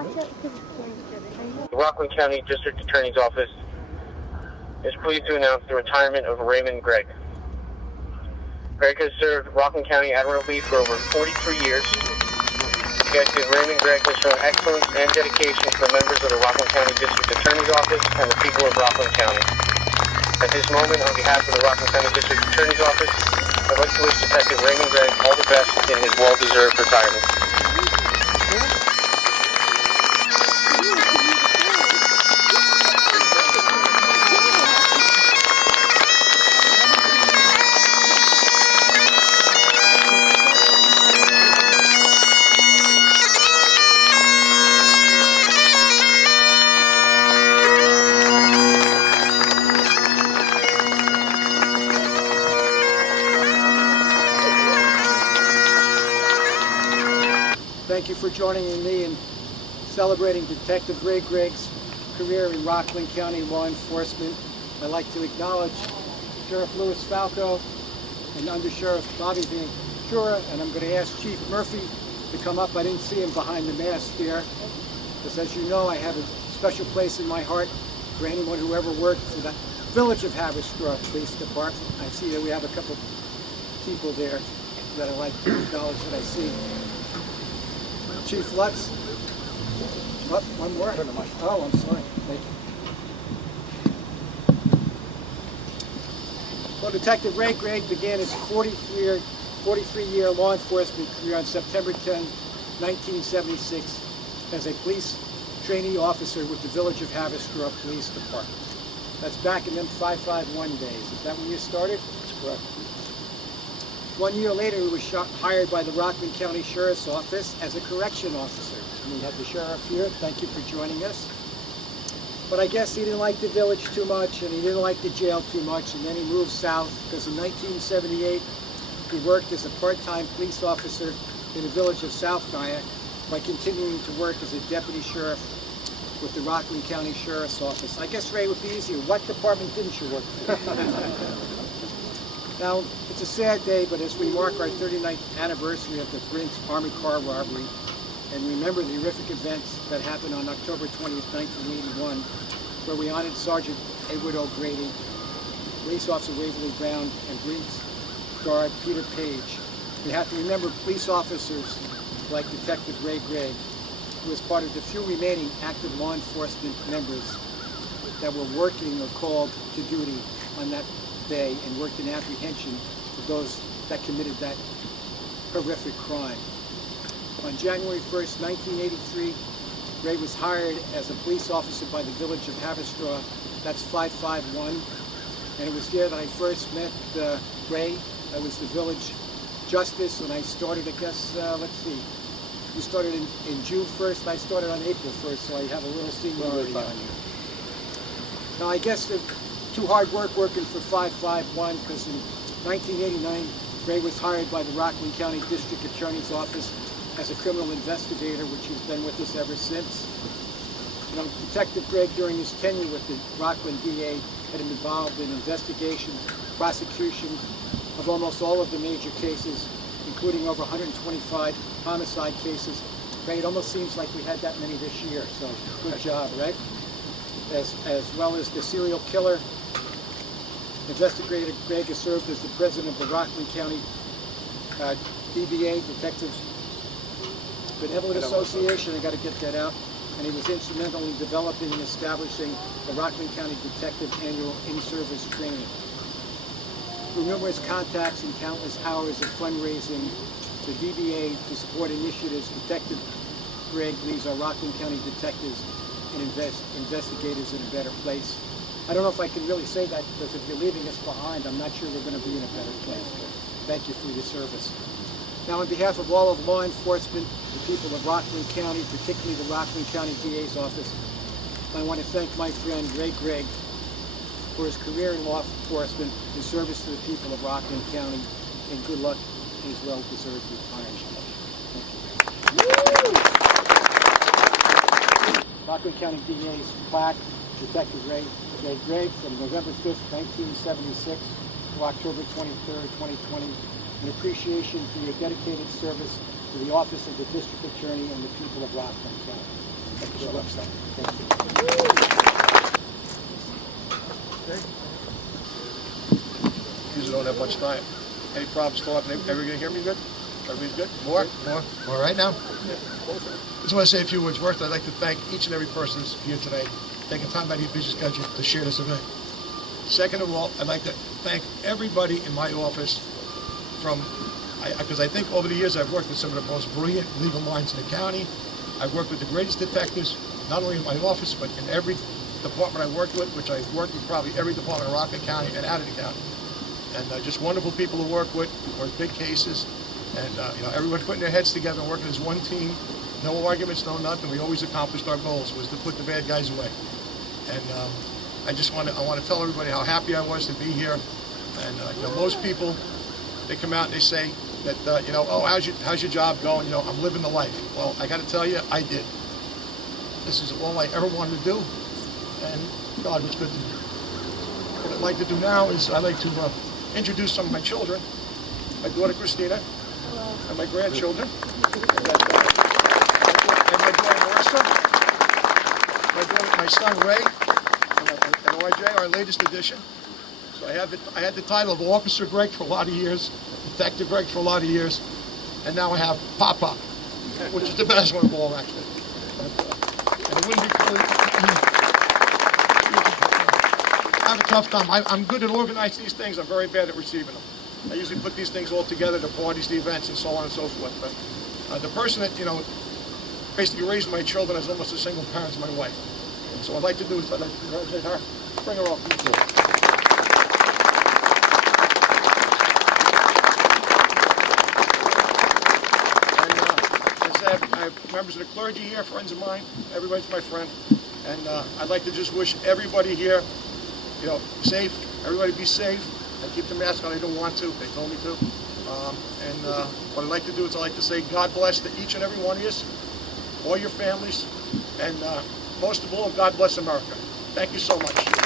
The Rockland County District Attorney's Office is pleased to announce the retirement of Raymond Gregg. Gregg has served Rockland County admirably for over 43 years. Detective Raymond Gregg has shown excellence and dedication to the members of the Rockland County District Attorney's Office and the people of Rockland County. At this moment, on behalf of the Rockland County District Attorney's Office, I'd like to wish Detective Raymond Gregg all the best in his well-deserved retirement. Thank you for joining me in celebrating Detective Ray Gregg's career in Rockland County law enforcement. I'd like to acknowledge Sheriff Louis Falco and Under Sheriff Bobby Ventura, and I'm going to ask Chief Murphy to come up. I didn't see him behind the mask there, because as you know, I have a special place in my heart for anyone who ever worked for the Village of Haverstraw Police Department. I see that we have a couple people there that I'd like to acknowledge that I see. Chief Lutz. Oh, one more? Oh, I'm sorry. Thank you. Well, Detective Ray Gregg began his 43-year law enforcement career on September 10, 1976 as a police trainee officer with the Village of Haverstraw Police Department. That's back in them 551 days. Is that when you started? That's correct. 1 year later, he was hired by the Rockland County Sheriff's Office as a correction officer. And we have the sheriff here. Thank you for joining us. But I guess he didn't like the village too much, and he didn't like the jail too much, and then he moved south, because in 1978, he worked as a part-time police officer in the Village of South Nyack by continuing to work as a deputy sheriff with the Rockland County Sheriff's Office. I guess, Ray, it would be easier. What department didn't you work for? Now, it's a sad day, but as we mark our 39th anniversary of the Brinks Army car robbery and remember the horrific events that happened on October 20th, 1981, where we honored Sergeant Edward O'Grady, Police Officer Waverly Brown, and Brinks Guard Peter Paige, we have to remember police officers like Detective Ray Gregg, who was part of the few remaining active law enforcement members that were working or called to duty on that day and worked in apprehension of those that committed that horrific crime. On January 1st, 1983, Ray was hired as a police officer by the Village of Haverstraw. That's 551. And it was there that I first met Ray. I was the village justice when I started, I guess, let's see. You started in June 1st, I started on April 1st, so I have a little seniority on you. Now, I guess too hard work working for 551, because in 1989, Ray was hired by the Rockland County District Attorney's Office as a criminal investigator, which he's been with us ever since. You know, Detective Gregg, during his tenure with the Rockland DA, had been involved in investigations, prosecutions of almost all of the major cases, including over 125 homicide cases. Ray, it almost seems like we had that many this year, so good job, right? As well as the serial killer. Investigator Gregg has served as the president of the Rockland County DBA, Detective Benevolent Association. I got to get that out. And he was instrumental in developing and establishing the Rockland County Detective Annual In-Service Training. Through numerous contacts and countless hours of fundraising, the DBA to support initiatives, Detective Gregg leaves our Rockland County detectives and investigators in a better place. I don't know if I can really say that, because if you're leaving us behind, I'm not sure we're going to be in a better place. Thank you for your service. Now, on behalf of all of law enforcement, the people of Rockland County, particularly the Rockland County DA's office, I want to thank my friend Ray Gregg for his career in law enforcement, his service to the people of Rockland County, and good luck in his well-deserved retirement. Thank you. Rockland County DA's plaque, Detective Ray Gregg, from November 5th, 1976 to October 23rd, 2020, in appreciation for your dedicated service to the Office of the District Attorney and the people of Rockland County. Thank you so much. Usually don't have much time. Any problems, Philip? Everybody gonna hear me good? Everybody's good? More right now? I just want to say a few words. First, I'd like to thank each and every person who's here today, taking time out of your busy schedule to share this event. Second of all, I'd like to thank everybody in my office because I think over the years I've worked with some of the most brilliant legal minds in the county. I've worked with the greatest detectives, not only in my office, but in every department I worked with, which I've worked with probably every department in Rockland County and out of the county. And just wonderful people to work with, work big cases, and everyone putting their heads together and working as one team. No arguments, no nothing. We always accomplished our goals, was to put the bad guys away. And I want to tell everybody how happy I was to be here. And most people, they come out and they say that oh, how's your job going? I'm living the life. Well, I got to tell you, I did. This is all I ever wanted to do, and God was good to me. What I'd like to do now is I'd like to introduce some of my children, my daughter Christina, and my grandchildren, and my daughter Marissa, my son Ray, and RJ, our latest addition. So I had the title of Officer Gregg for a lot of years, Detective Gregg for a lot of years, and now I have Papa, which is the best one of all, actually. And it wouldn't be I have a tough time. I'm good at organizing these things. I'm very bad at receiving them. I usually put these things all together, the parties, the events, and so on and so forth. But the person that, basically raised my children as almost a single parent is my wife. And so what I'd like to do is I'd like to congratulate her. Bring her up. And as I said, I have members of the clergy here, friends of mine. Everybody's my friend. And I'd like to just wish everybody here safe. Everybody be safe. I keep the mask on. I don't want to. They told me to. What I'd like to do is I'd like to say God bless to each and every one of you, all your families, and most of all, God bless America. Thank you so much.